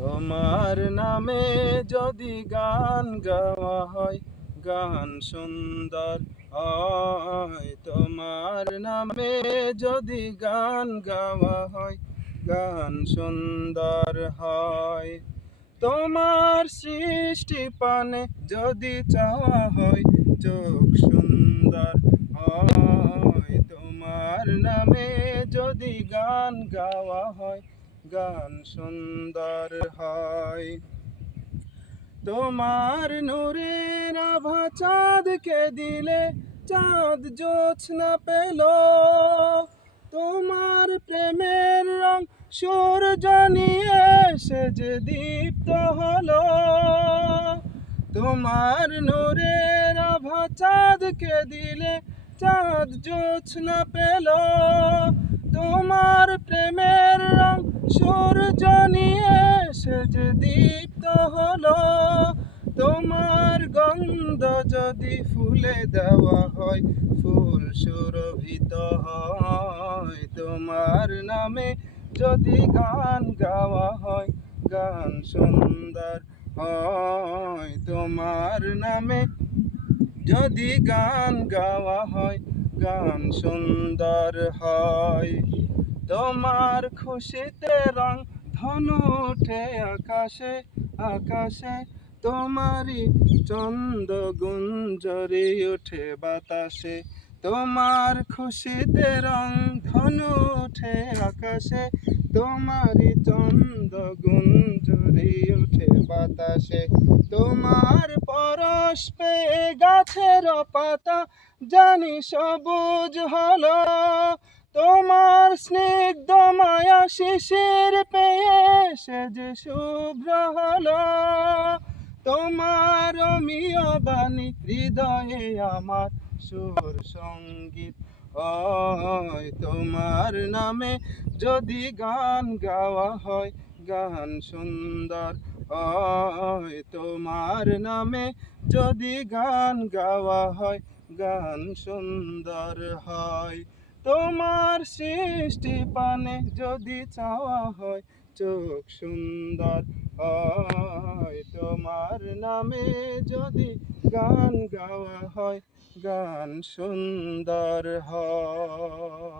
তোমার নামে যদি গান গাওয়া হয়, গান সুন্দর হয়। তোমার নামে যদি গান গাওয়া হয়, গান সুন্দর হয়। তোমার সৃষ্টি পানে যদি চাওয়া হয়, চোখ সুন্দর হয়। তোমার নামে যদি গান গাওয়া হয়, গান সুন্দর হয়। তোমার নূরের আভা চাঁদকে দিলে, চাঁদ জোছনা পেল। তোমার প্রেমের রং সূর্য নিয়ে এসে যে দীপ্ত হলো। তোমার নূরের আভা চাঁদকে দিলে, চাঁদ জোছনা পেল। তোমার প্রেমের রং সূর্য নিয়ে এসে যে দীপ্ত হলো। তোমার গন্ধ যদি ফুলে দেওয়া হয়, ফুল সুরভিত হয়। তোমার নামে যদি গান গাওয়া হয়, গান সুন্দর হয়। তোমার নামে যদি গান গাওয়া হয়, গান সুন্দর হয়। তোমার খুশিতে রং ধনু ওঠে আকাশে আকাশে। তোমারই চন্দ্র গুঞ্জরি ওঠে বাতাসে। তোমার খুশিতে রং ধনু ওঠে আকাশে। তোমারই চন্দ্র গুঞ্জরি ওঠে বাতাসে। তোমার পরশ পেয়ে গাছের পাতা জানি সবুজ হলো। তোমার স্নিগ্ধ মায়া শিশির পেয়ে সে যে শুভ্র হলো। তোমার অমিয় বাণী হৃদয়ে আমার সুর সঙ্গীত হয়। তোমার নামে যদি গান গাওয়া হয়, গান সুন্দর হয়। তোমার নামে যদি গান গাওয়া হয়, গান সুন্দর হয়। তোমার সৃষ্টি পানে যদি চাওয়া হয়, চোখ সুন্দর হয়। তোমার নামে যদি গান গাওয়া হয়, গান সুন্দর হয়।